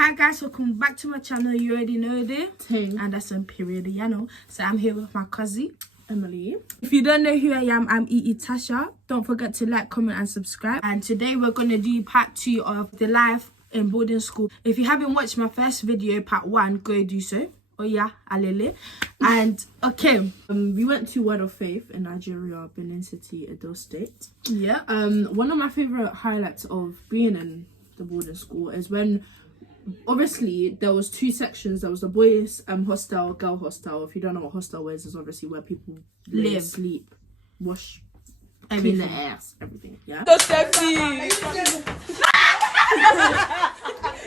Hi guys, welcome back to my channel. You already know this thing, and that's on period, you know. So I'm here with my cousin Emily. If you don't know who I am, I'm EEtasha. Don't forget to like, comment and subscribe. And today we're gonna do part 2 of the life in boarding school. If you haven't watched my first video, part 1, go do so. Oh yeah, alele. And okay, we went to Word of Faith in Nigeria, Benin City, Edo State. Yeah. One of my favorite highlights of being in the boarding school is when, obviously, there was 2 sections. There was the boys hostel, girl hostel. If you don't know what hostel is obviously where people live, sleep, wash, clean their ass, everything. Yeah. So sexy.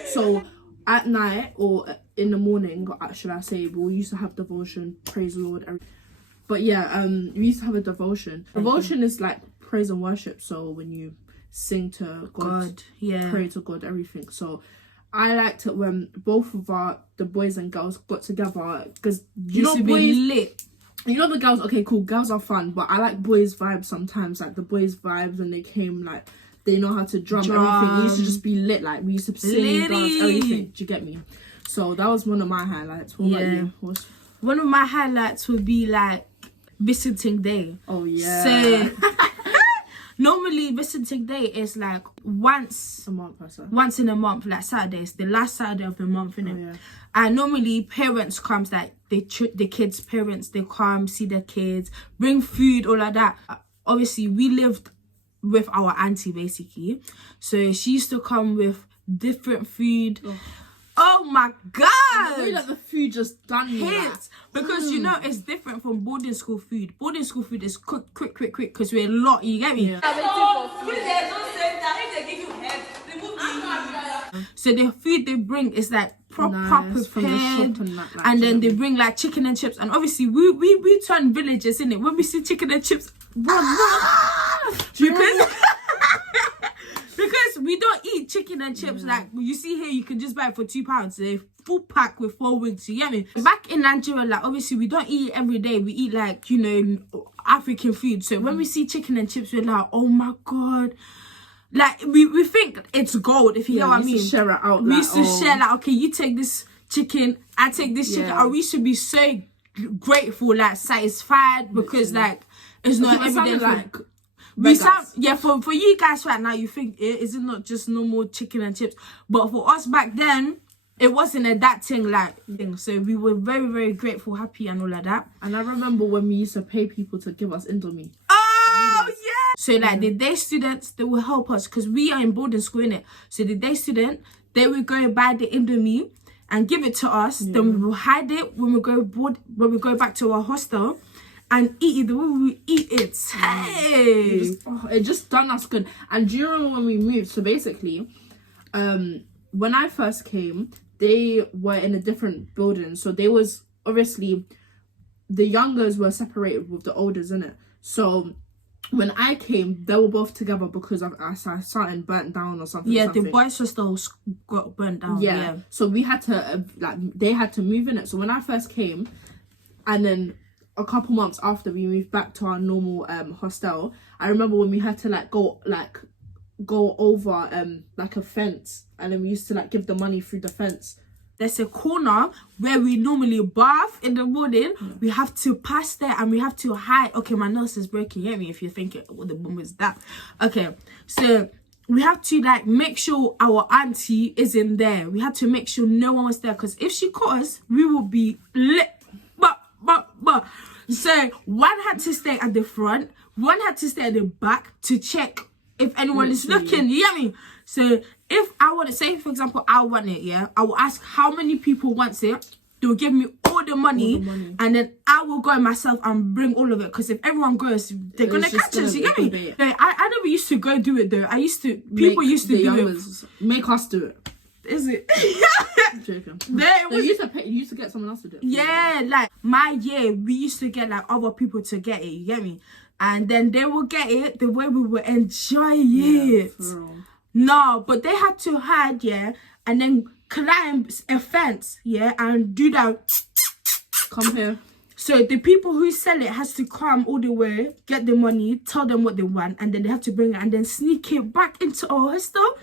So at night or in the morning, should I say, we used to have devotion, praise the Lord. But yeah, we used to have a devotion. Devotion is like praise and worship. So when you sing to God, yeah, pray to God, everything. So I liked it when both of the boys and girls got together, because you know, boys lit. You know, the girls, okay, cool, girls are fun, but I like boys' vibes sometimes. Like the boys' vibes when they came, like they know how to drum. Everything. It used to just be lit. Like we used to sing, dance, everything. Do you get me? So that was one of my highlights. What about you? One of my highlights would be like visiting day. Oh yeah. So normally visiting day is like once a month, once in a month, like Saturdays, the last Saturday of the month, innit? Oh, yeah. And normally parents comes, like the kids' parents, they come see their kids, bring food, all like that. Obviously we lived with our auntie basically, so she used to come with different food. Oh my god, the way that the food just done hits, because you know it's different from boarding school food. Boarding school food is quick because we're a lot, you get me? So the food they bring is like proper prepared, and then they bring like chicken and chips. And obviously we turn villagers, innit? When we see chicken and chips, because we don't eat chicken and chips like you see here. You can just buy it for £2. A full pack with 4 wings, you get me? Back in Nigeria, like obviously we don't eat it every day. We eat like, you know, African food. So when we see chicken and chips, we're like, oh my god. Like we think it's gold, if you know what I mean. We used to share it out. We used to share, like, okay, you take this chicken, I take this chicken. And we should be so grateful, like satisfied, because like it's not everyday like we sound, yeah, for you guys right now, you think is it not just normal chicken and chips, but for us back then it wasn't a that thing like thing. So we were very, very grateful, happy and all of that. And I remember when we used to pay people to give us Indomie. Oh yeah. So like the day students, they will help us because we are in boarding school, innit? So the day student, they will go buy the Indomie and give it to us. Then we will hide it when we go back to our hostel and eat it the way we eat it. Hey, it just done us good. And do you remember when we moved? So basically, when I first came, they were in a different building. So they was obviously, the youngers were separated with the olders, innit? So when I came, they were both together because something burnt down or something. Yeah, the boys' hostel got burnt down. Yeah. So we had to they had to move in it. So when I first came, and then a couple months after we moved back to our normal hostel, I remember when we had to go over like a fence, and then we used to like give the money through the fence. There's a corner where we normally bath in the morning. We have to pass there and we have to hide. Okay, my nose is breaking. Hear me if you're thinking, what the bomb is that? Okay, so we have to like make sure our auntie is in there. We had to make sure no one was there, because if she caught us, we will be lit. But so one had to stay at the front, one had to stay at the back to check if anyone is looking. You get me? So if I want to say, for example, I want it, yeah, I will ask how many people wants it. They will give me all the money, and then I will go myself and bring all of it. Because if everyone goes, they're gonna catch us. You get me? I never used to go do it though. People used to do it. Make us do it. Is it? You used to get someone else to do it. Yeah, like my year, we used to get like other people to get it. You get me? And then they will get it the way we will enjoy it. No, but they had to hide, yeah, and then climb a fence, yeah, and do that. Come here. So the people who sell it has to come all the way, get the money, tell them what they want, and then they have to bring it and then sneak it back into our hostel.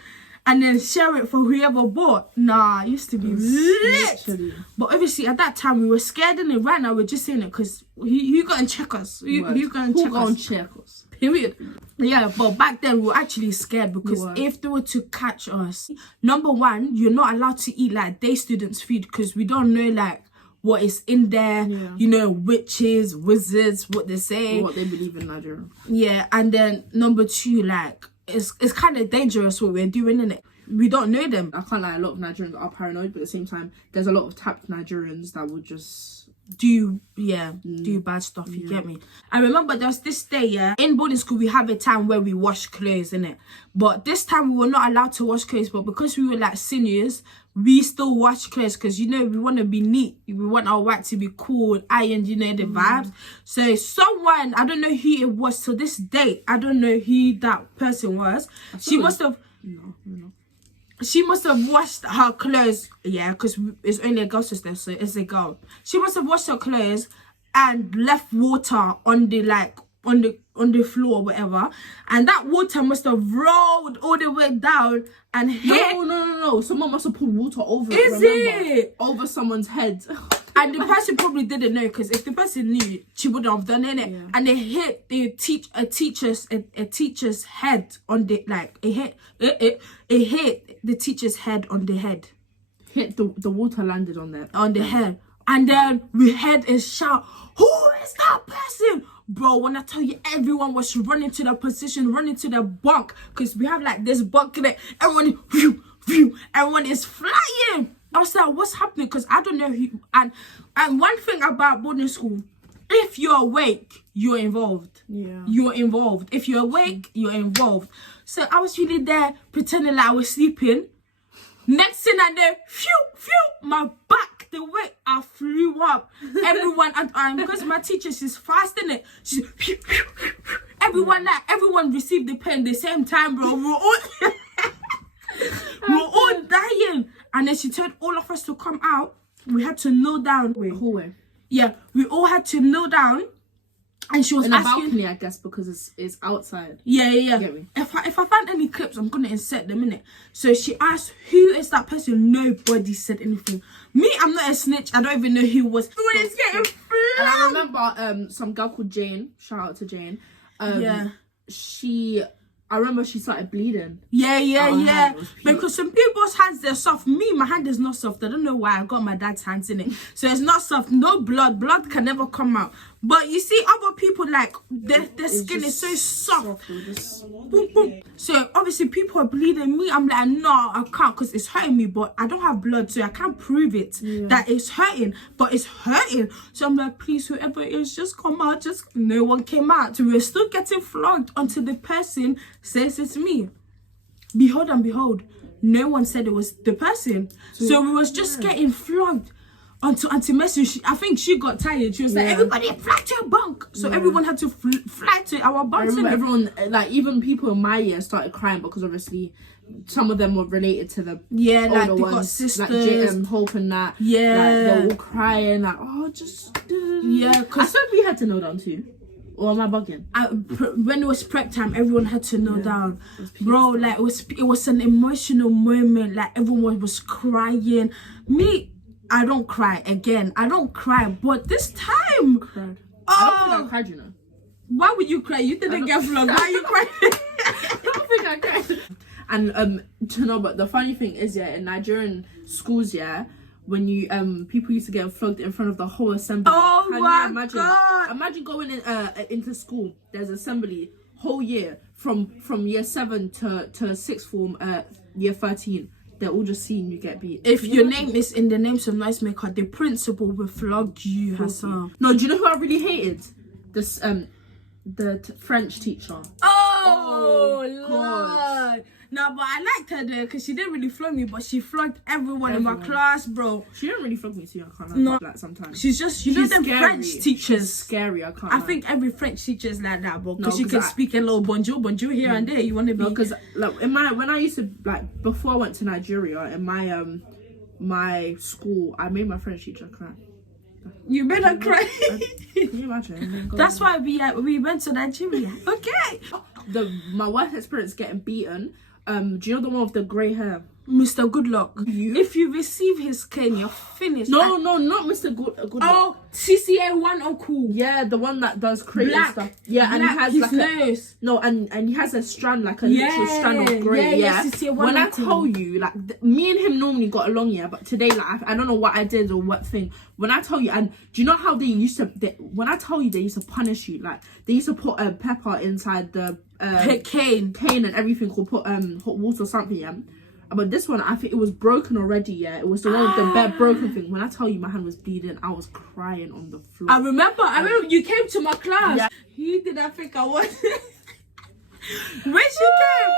and then share it for whoever bought. Nah, it used to be lit. Literally. But obviously at that time we were scared, and right now we're just saying it because you got to check us. You got to check us. Period. Yeah, but back then we were actually scared because if they were to catch us, number one, you're not allowed to eat like day students' food because we don't know like what is in there, you know, witches, wizards, what they say, what they believe in Nigeria. Yeah, and then number two, like it's kind of dangerous what we're doing, innit? We don't know them. I can't lie, a lot of Nigerians are paranoid, but at the same time, there's a lot of tapped Nigerians that would just do bad stuff. You get me? I remember there was this day, in boarding school we have a time where we wash clothes, innit? But this time we were not allowed to wash clothes, but because we were like seniors, we still wash clothes because, you know, we want to be neat. We want our work to be cool, ironed, you know, the vibes. So someone, I don't know who it was to this day, I don't know who that person was. She must have washed her clothes, because it's only a girl sister, so it's a girl. She must have washed her clothes and left water on the on the floor or whatever, and that water must have rolled all the way down and hit. No. Someone must have poured water over over someone's head. And the person probably didn't know, because if the person knew, she wouldn't have done it. Yeah. And it hit a teacher's head on the it hit the teacher's head on the head. Hit the water landed on the head, and then we heard a shout, "Who is that person?" Bro, when I tell you, everyone was running to their position, running to their bunk, because we have like this bunk there. Everyone is flying. I was like, what's happening? Because I don't know who. And one thing about boarding school, if you're awake, you're involved. Yeah. You're involved. If you're awake, you're involved. So I was really there pretending like I was sleeping. Next thing I know, my back, the way I flew up. Everyone, and because my teacher, she's fast in it. She's everyone received the pen the same time, bro. We're all dying. And then she told all of us to come out. We had to kneel down. Hallway. Yeah, we all had to kneel down. And she was in asking, a balcony, I guess, because it's outside. Yeah. Get me? If I find any clips, I'm gonna insert them in it. So she asked, "Who is that person?" Nobody said anything. Me, I'm not a snitch. I don't even know who was. Everyone's getting flagged. And I remember some girl called Jane. Shout out to Jane. I remember she started bleeding. Yeah. Because some people's hands, they're soft. Me, my hand is not soft. I don't know why. I got my dad's hands in it. So it's not soft. No blood. Blood can never come out. But you see other people, like, their skin is so soft. Boom, boom. So obviously people are bleeding. Me, I'm like, no, I can't, because it's hurting me. But I don't have blood, so I can't prove it that it's hurting. But it's hurting. So I'm like, please, whoever it is, just come out. No one came out. So we're still getting flogged until the person says it's me. Behold and behold, no one said it was the person. So we was just getting flogged until Auntie Messi, I think she got tired. She was like, everybody fly to your bunk. So everyone had to fly to our bunk. I remember everyone, like even people in my year started crying, because obviously some of them were related to the older like they ones, got sisters, like J.M. Hope and that. Like, they were all crying, like, oh, just because I said we had to kneel down too. Or am I bugging? When it was prep time, everyone had to kneel down. Bro, like it was an emotional moment. Like everyone was crying. Me, I don't cry again. I don't cry, but this time, I don't think I cried, you know. Why would you cry? You didn't get flogged. Why are you crying? I don't think I cried. And you know, but the funny thing is, in Nigerian schools, when you people used to get flogged in front of the whole assembly. Oh my God! Imagine going into school. There's assembly whole year from year 7 to sixth form, year 13. They're all just seeing you get beat. If your name is in the names of Nice Maker, the principal will flog you herself. No, do you know who I really hated? This the French teacher. Oh Lord. No, but I liked her though, because she didn't really flog me, but she flogged everyone in my class, bro. She didn't really flog me too, I can't lie. No. Like sometimes. She's just, you know them French teachers. She's scary, I can't I lie. think every French teacher is like that, bro. Because you can speak a little bonjour here and there. You want to be... because like, when I used to, like, before I went to Nigeria, in my my school, I made my French teacher cry. You made her cry? Can you imagine? That's why we went to Nigeria. Okay. My worst experience getting beaten, do you know the one with the grey hair? Mr. Goodluck. You? If you receive his cane, you're finished. No, not Mr. Goodluck. Oh, CCA one uncle. Yeah, the one that does crazy Black. stuff. Yeah, and he has his like nose. and he has a strand, like a literal strand of grey. Yeah. CCA one When uncle. I tell you, like me and him normally got along, yeah, but today, like I don't know what I did or what thing. When I tell you, and do you know how they used to? When I tell you, they used to punish you. Like they used to put pepper inside the cane and everything, or put hot water or something. Yeah. But this one, I think it was broken already, yeah. It was the one with the bare broken thing. When I tell you my hand was bleeding, I was crying on the floor. I remember you came to my class. Yeah. You didn't think I was. When she came,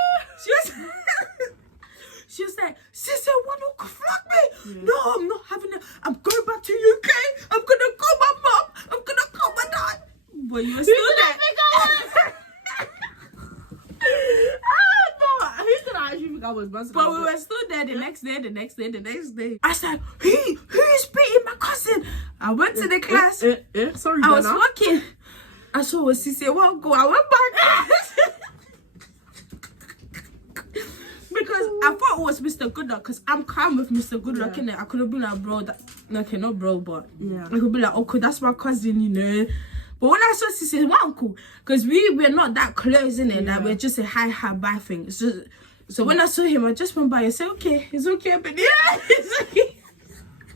she was like, Sister, why don't flog me? Yeah. No, I'm not having it. I'm going back to UK. I'm gonna call my mom. I'm gonna call my dad. But you were still there. I was, but we were still there the next day. I said, who is beating my cousin? I went to the class. Sorry, I was walking. I saw a CC one go. I went back. Because I thought it was Mr. Goodluck, because I'm calm with Mr. Goodluck, innit? I could have been like, bro, okay, not bro, but yeah. I could be like, okay, that's my cousin, you know. But when I saw CC one uncle, because we're not that close, innit? That we're just a hi, bye thing. So when I saw him, I just went by and said, okay, it's okay, but yeah, it's okay.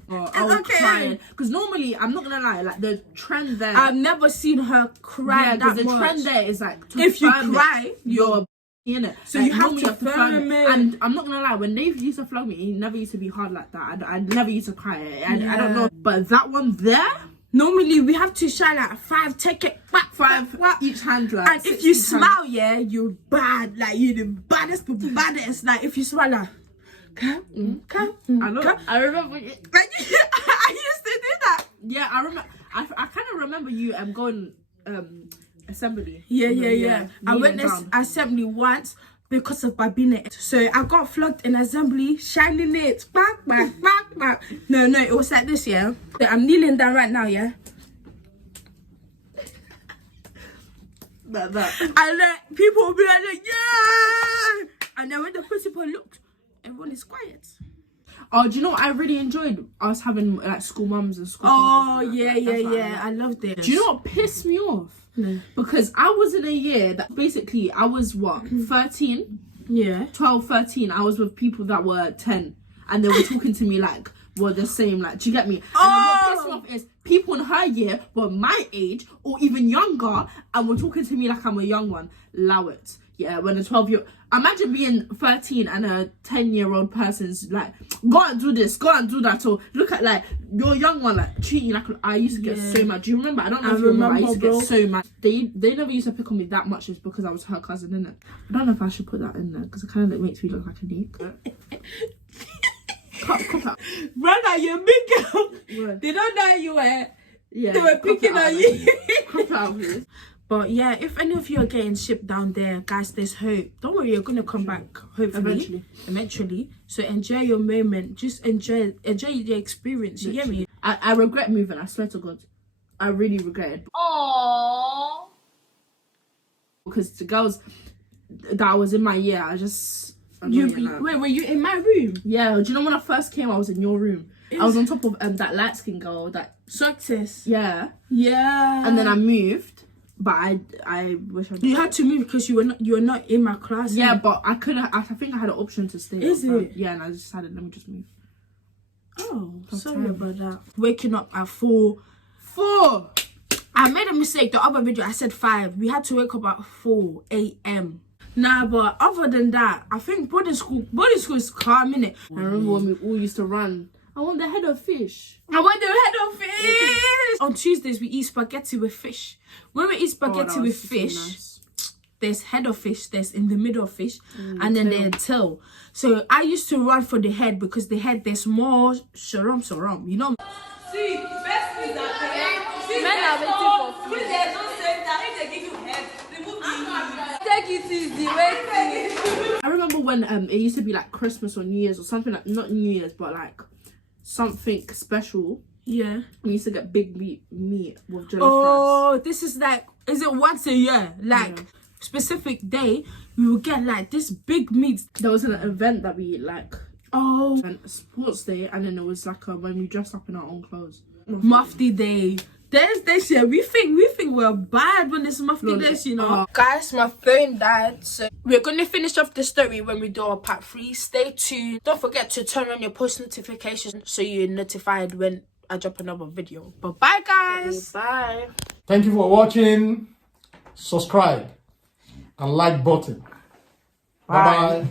Oh, I was crying. Because normally, I'm not going to lie, like the trend there. I've never seen her cry that much. The trend there is like, if you cry, you're in it. So like, you have to firm it. And I'm not going to lie, when they used to flog me, it never used to be hard like that. I never used to cry. I don't know. But that one there? Normally, we have to shine like 5, take it back, 5, each hand. Like, and if you smile, yeah, you're bad. Like, you're the baddest, Like, if you smile, like, come. I know. I remember. Like, I used to do that. Yeah, I remember. I kind of remember you going assembly. Yeah. I went to assembly once because of Babine. So I got flogged in assembly, shining it back. No, it was like this, yeah. So I'm kneeling down right now, yeah. That. And then people will be like, yeah. And then when the principal looked, everyone is quiet. Oh, do you know what I really enjoyed? Us having like school mums and school. Oh, yeah. I loved it. Do you know what pissed me off? No. Because I was in a year that basically I was 13? Yeah. 12, 13. I was with people that were 10 and they were talking to me like we're the same. Like, do you get me? And what pissed me off is people in her year were my age or even younger and were talking to me like I'm a young one. Allow it. Yeah, when a 12-year... Imagine being 13 and a 10-year-old person's like, go and do this, go and do that. Or look at like, your young one like treating like... I used to get so mad. Do you remember? I don't know if you remember. I used to get so mad. They never used to pick on me that much just because I was her cousin, innit? I don't know if I should put that in there because it kind of makes me look like a neek. Cut out. Brother, you're a big girl. What? They don't know you were. Yeah. They were picking on you. Cut out, please. But yeah, if any of you are getting shipped down there, guys, there's hope. Don't worry, you're gonna come back hopefully. Eventually. So enjoy your moment. Just enjoy the experience. You get me? I regret moving. I swear to God, I really regret it. Aww. Because the girls that was in my year, I just. Wait, were you in my room? Yeah. Do you know when I first came, I was in your room. I was on top of that light skin girl. That success. Yeah. Yeah. And then I moved. But I wish I. You had to move because you were not in my class. Yeah, but I couldn't. I think I had an option to stay. Is it? Yeah, and I decided let me just move. Oh, sorry about that. Waking up at 4. I made a mistake. The other video I said 5. We had to wake up at 4 a.m. Nah, but other than that, I think boarding school is calm, innit? I remember when we all used to run. I want the head of fish. I want the head of fish. On Tuesdays, we eat spaghetti with fish. When we eat spaghetti with fish, nice. There's head of fish, there's in the middle of fish, and then there's tail. So I used to run for the head because the head, there's more sharom, you know? See, best thing that men are waiting for food. If they don't say that, if they give you head, remove the take it easy, wait. I remember when it used to be like Christmas or New Year's or something like, not New Year's, but like something special. Yeah. We used to get big meat with jelly fries. Oh, this is like, is it once a year? Like, specific day, we will get like this big meat. There was an event that we like. Oh, And a sports day, and then it was like when we dressed up in our own clothes. Mufti day. There's this year. We think we're bad when it's Mufti days, you know. Guys, my phone died, so we're gonna finish off the story when we do our part 3. Stay tuned. Don't forget to turn on your post notifications so you're notified when I drop another video. But bye, guys. Bye. Thank you for watching. Subscribe and like button. Bye bye.